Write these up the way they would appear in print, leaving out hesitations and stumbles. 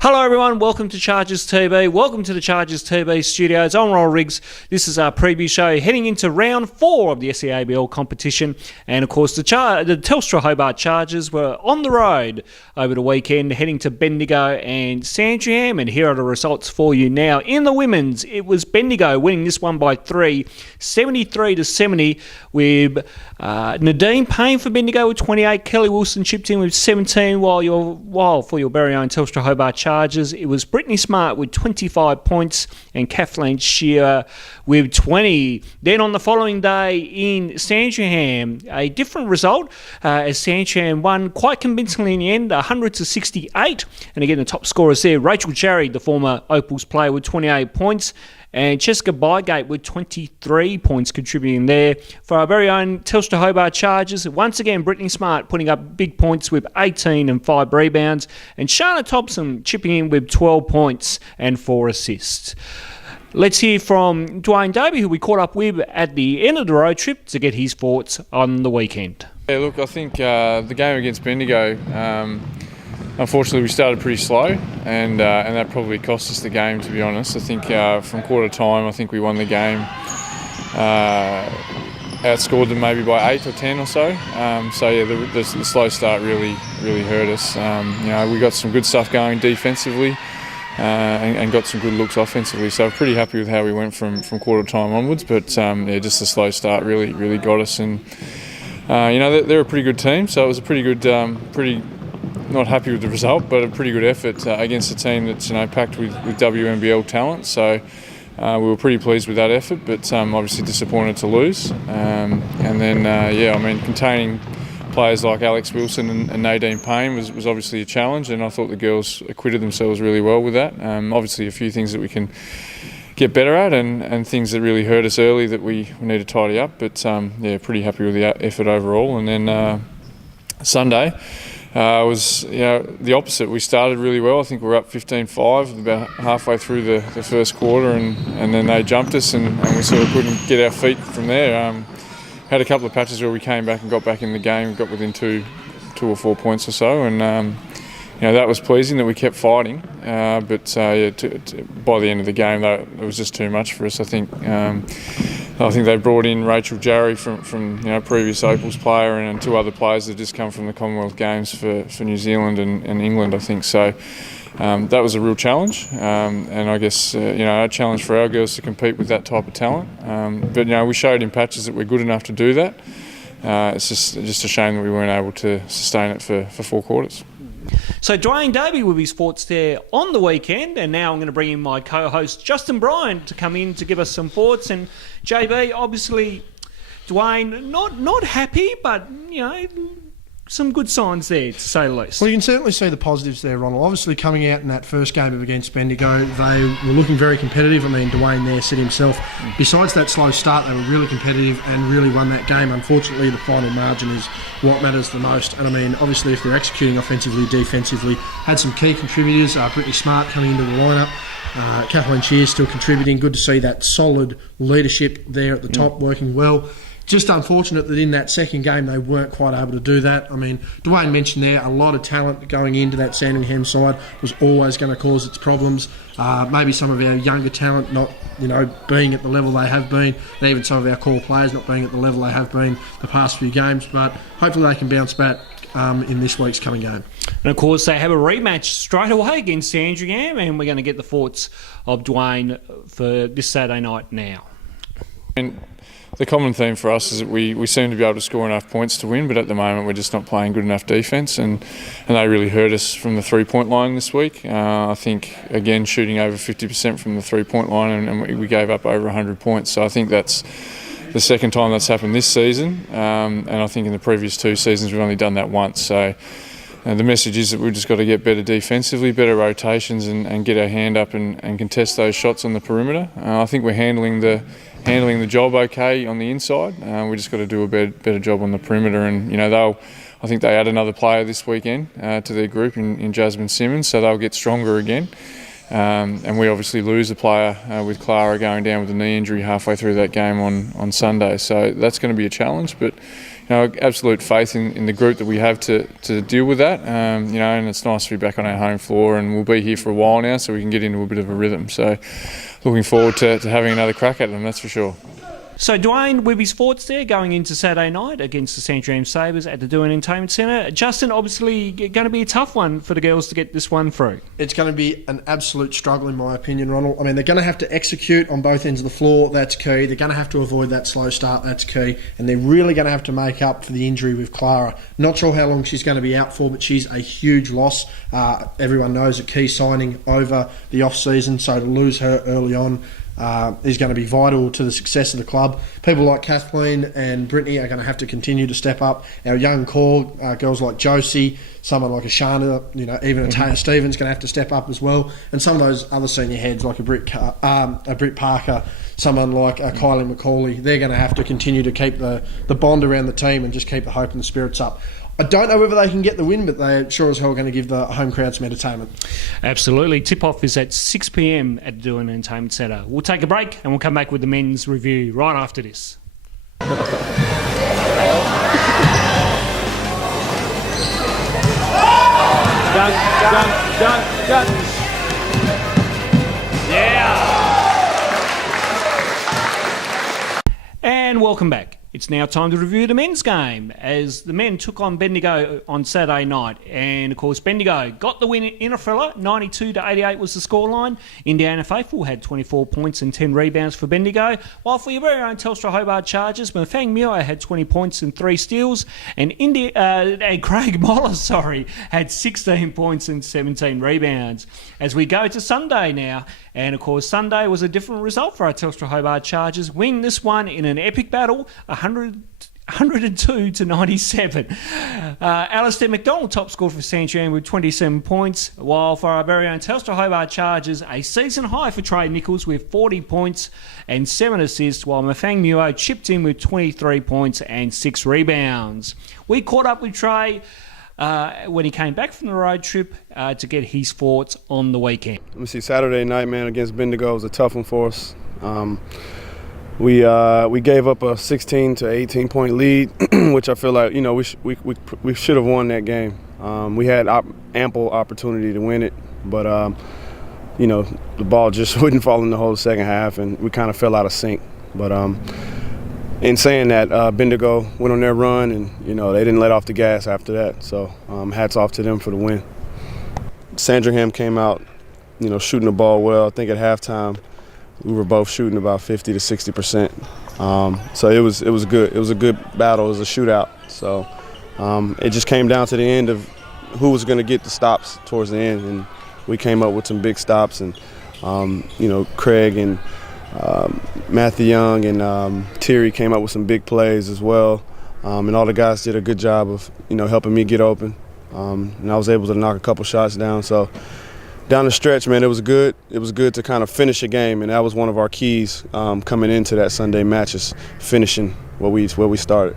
Hello everyone, welcome to Chargers TV. Welcome to the Chargers TV studios. I'm Roll Riggs. This is our preview show heading into round 4 of the SEABL competition. And of course, the Telstra Hobart Chargers were on the road over the weekend, heading to Bendigo and Sandringham. And here are the results for you now. In the women's, it was Bendigo winning this one by 3, 73-70, with Nadine Payne for Bendigo with 28. Kelly Wilson chipped in with 17, while for your very own Telstra Hobart Chargers, it was Brittany Smart with 25 points and Kathleen Shearer with 20. Then on the following day in Sandringham, a different result as Sandringham won quite convincingly in the end, 100-68. And again, the top scorers there, Rachel Jarry, the former Opals player, with 28 points. And Jessica Bygate with 23 points contributing there. For our very own Telstra Hobart Chargers, once again, Brittany Smart putting up big points with 18 and 5 rebounds. And Shana Thompson chipping in with 12 points and 4 assists. Let's hear from Dwain, Davie, who we caught up with at the end of the road trip to get his thoughts on the weekend. Yeah, look, I think the game against Bendigo, unfortunately, we started pretty slow, and that probably cost us the game, to be honest. I think from quarter time, I think we won the game, outscored them maybe by 8 or 10 or so. The slow start really hurt us. We got some good stuff going defensively, and got some good looks offensively. So I'm pretty happy with how we went from quarter time onwards. But just the slow start really got us. And they're a pretty good team, so it was a pretty good, not happy with the result, but a pretty good effort against a team that's packed with WNBL talent. So we were pretty pleased with that effort, but obviously disappointed to lose. Containing players like Alex Wilson and Nadine Payne was obviously a challenge, and I thought the girls acquitted themselves really well with that. Obviously a few things that we can get better at, and things that really hurt us early that we need to tidy up, but pretty happy with the effort overall. And then Sunday was the opposite. We started really well. I think we were up 15-5 about halfway through the first quarter, and then they jumped us, and we sort of couldn't get our feet from there. Had a couple of patches where we came back and got back in the game, got within two or 4 points or so, and that was pleasing that we kept fighting. By the end of the game, it was just too much for us. I think they brought in Rachel Jarry from previous Opals player, and 2 other players that had just come from the Commonwealth Games for New Zealand and England, I think. So that was a real challenge, and I guess a challenge for our girls to compete with that type of talent. But we showed in patches that we're good enough to do that. It's just a shame that we weren't able to sustain it for 4 quarters. So Dwain, Davie with his thoughts there on the weekend, and now I'm going to bring in my co-host Justin Bryan to come in to give us some thoughts. And JB, obviously, Dwain not happy, but some good signs there, to say the least. Well, you can certainly see the positives there, Ronald. Obviously, coming out in that first game against Bendigo, they were looking very competitive. I mean, Dwain there said himself, besides that slow start, they were really competitive and really won that game. Unfortunately, the final margin is what matters the most. And I mean, obviously, if they're executing offensively, defensively, had some key contributors. Brittany Smart coming into the lineup. Kathleen Shearer still contributing. Good to see that solid leadership there at the top working well. Just unfortunate that in that second game they weren't quite able to do that. I mean, Dwain mentioned there a lot of talent going into that Sandringham side was always going to cause its problems. Maybe some of our younger talent not, being at the level they have been, and even some of our core players not being at the level they have been the past few games. But hopefully they can bounce back in this week's coming game. And of course, they have a rematch straight away against Sandringham, and we're going to get the thoughts of Dwain for this Saturday night now. And the common theme for us is that we seem to be able to score enough points to win, but at the moment we're just not playing good enough defence, and they really hurt us from the 3-point line this week. I think, again, shooting over 50% from the 3-point line, and we gave up over 100 points. So I think that's the second time that's happened this season, and I think in the previous 2 seasons we've only done that once. So the message is that we've just got to get better defensively, better rotations, and get our hand up and contest those shots on the perimeter. I think we're handling the job okay on the inside. We just got to do a better job on the perimeter, and I think they add another player this weekend to their group in Jasmine Simmons, so they'll get stronger again. And we obviously lose a player with Clara going down with a knee injury halfway through that game on Sunday, so that's going to be a challenge. But absolute faith in the group that we have to deal with that. And it's nice to be back on our home floor, and we'll be here for a while now, so we can get into a bit of a rhythm. So looking forward to having another crack at them, that's for sure. So Dwain, with his thoughts there going into Saturday night against the Sandringham Sabres at the Derwent Entertainment Centre. Justin, obviously going to be a tough one for the girls to get this one through. It's going to be an absolute struggle in my opinion, Ronald. I mean, they're going to have to execute on both ends of the floor, that's key. They're going to have to avoid that slow start, that's key. And they're really going to have to make up for the injury with Clara. Not sure how long she's going to be out for, but she's a huge loss. Everyone knows a key signing over the off-season, so to lose her early on is going to be vital to the success of the club. People like Kathleen and Brittany are going to have to continue to step up. Our young core, girls like Josie, someone like Ashana, even a Taya Stevens going to have to step up as well. And some of those other senior heads like a Britt Parker, someone like Kylie McCauley, they're going to have to continue to keep the bond around the team and just keep the hope and the spirits up. I don't know whether they can get the win, but they're sure as hell going to give the home crowd some entertainment. Absolutely. Tip-off is at 6 p.m. at the Derwent Entertainment Centre. We'll take a break and we'll come back with the men's review right after this. Done. Yeah! And welcome back. It's now time to review the men's game as the men took on Bendigo on Saturday night. And, of course, Bendigo got the win in a thriller. 92-88 was the scoreline. Indiana Faithful had 24 points and 10 rebounds for Bendigo. While for your very own Telstra Hobart Chargers, Mafang Muir had 20 points and 3 steals. And Craig Moller, had 16 points and 17 rebounds. As we go to Sunday now, and, of course, Sunday was a different result for our Telstra Hobart Chargers, winning this one in an epic battle, 102-97. Alistair McDonald top scored for Sandringham with 27 points, while for our very own Telstra Hobart Chargers, a season high for Trey Nichols with 40 points and 7 assists, while Mafang Muo chipped in with 23 points and 6 rebounds. We caught up with Trey when he came back from the road trip to get his thoughts on the weekend. Let me see, Saturday night, man, against Bendigo was a tough one for us. We gave up a 16 to 18 point lead, which I feel like we should have won that game. We had ample opportunity to win it, but the ball just wouldn't fall in the whole second half, and we kind of fell out of sync. But in saying that, Bendigo went on their run, and they didn't let off the gas after that. So hats off to them for the win. Sandringham came out, shooting the ball well. I think at halftime we were both shooting about 50 to 60%. So it was good. It was a good battle. It was a shootout. So it just came down to the end of who was going to get the stops towards the end, and we came up with some big stops. And Craig and Matthew Young and Terry came up with some big plays as well. And all the guys did a good job of helping me get open. And I was able to knock a couple shots down. So down the stretch, man, it was good. It was good to kind of finish a game, and that was one of our keys coming into that Sunday match, is finishing where we started.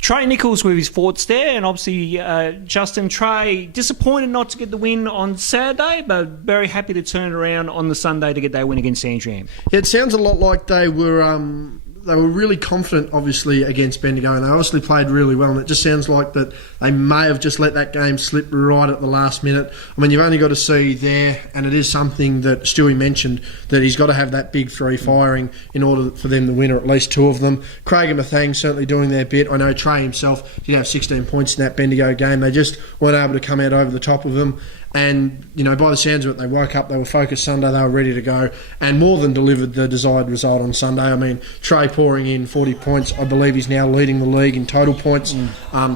Trey Nichols with his thoughts there, and obviously Justin, Trey disappointed not to get the win on Saturday, but very happy to turn around on the Sunday to get that win against Sandringham. Yeah, it sounds a lot like they were really confident, obviously, against Bendigo, and they obviously played really well, and it just sounds like that they may have just let that game slip right at the last minute. I mean, you've only got to see there, and it is something that Stewie mentioned, that he's got to have that big three firing in order for them to win, or at least 2 of them. Craig and Mathang certainly doing their bit. I know Trey himself did have 16 points in that Bendigo game. They just weren't able to come out over the top of them. And, by the sounds of it, they woke up, they were focused Sunday, they were ready to go, and more than delivered the desired result on Sunday. I mean, Trey pouring in 40 points. I believe he's now leading the league in total points.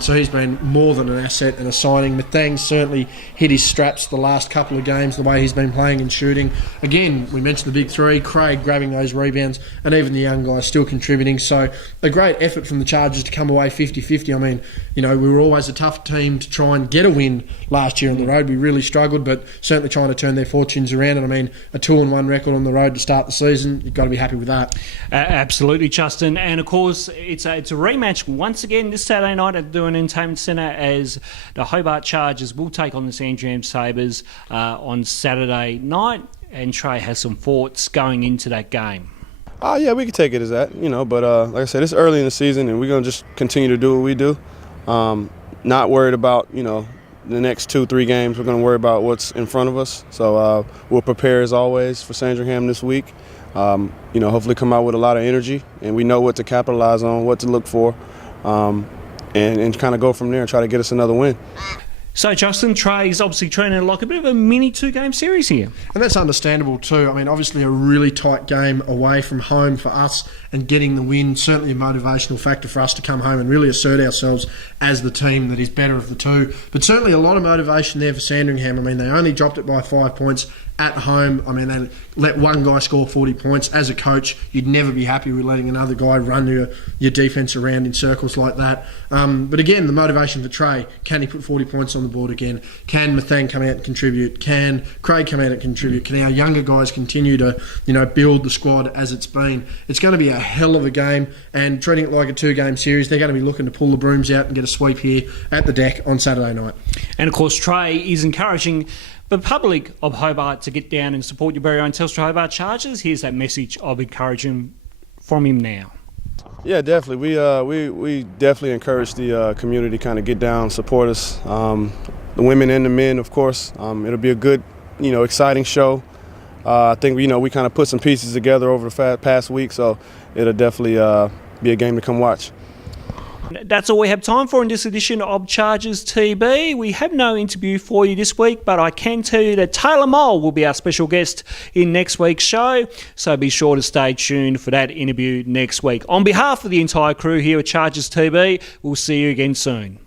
So he's been more than an asset and a signing. Mathang certainly hit his straps the last couple of games, the way he's been playing and shooting. Again, we mentioned the big 3, Craig grabbing those rebounds, and even the young guys still contributing. So a great effort from the Chargers to come away 50-50. I mean, we were always a tough team to try and get a win last year on the road. We really struggled, but certainly trying to turn their fortunes around. And I mean, a 2-1 record on the road to start the season, you've got to be happy with that. Absolutely, Justin. And of course, it's a rematch once again this Saturday night at the Derwent Entertainment Centre, as the Hobart Chargers will take on the Sandringham Sabres on Saturday night. And Trey has some thoughts going into that game. Yeah, we can take it as that, but like I said, it's early in the season, and we're going to just continue to do what we do. Not worried about, the next 2-3 games. We're going to worry about what's in front of us. So we'll prepare as always for Sandringham this week. Hopefully come out with a lot of energy, and we know what to capitalize on, what to look for, and kind of go from there and try to get us another win. So, Justin, Trey's obviously training like a bit of a mini 2-game series here. And that's understandable too. I mean, obviously a really tight game away from home for us, and getting the win, certainly a motivational factor for us to come home and really assert ourselves as the team that is better of the two. But certainly a lot of motivation there for Sandringham. I mean, they only dropped it by 5 points at home. I mean, they let one guy score 40 points. As a coach, you'd never be happy with letting another guy run your defence around in circles like that. But again, the motivation for Trey, can he put 40 points on the board again? Can Mathang come out and contribute? Can Craig come out and contribute? Can our younger guys continue to, build the squad as it's been? It's going to be a hell of a game, and treating it like a 2-game series, they're going to be looking to pull the brooms out and get a sweep here at the deck on Saturday night. And of course, Trey is encouraging the public of Hobart to get down and support your very own Telstra Hobart Chargers. Here's that message of encouragement from him now. Yeah, definitely. We definitely encourage the community to kind of get down, support us. The women and the men, of course. It'll be a good, exciting show. I think we kind of put some pieces together over the past week, so it'll definitely be a game to come watch. That's all we have time for in this edition of Chargers TB. We have no interview for you this week, but I can tell you that Taylor Mole will be our special guest in next week's show, so be sure to stay tuned for that interview next week. On behalf of the entire crew here at Chargers TB, we'll see you again soon.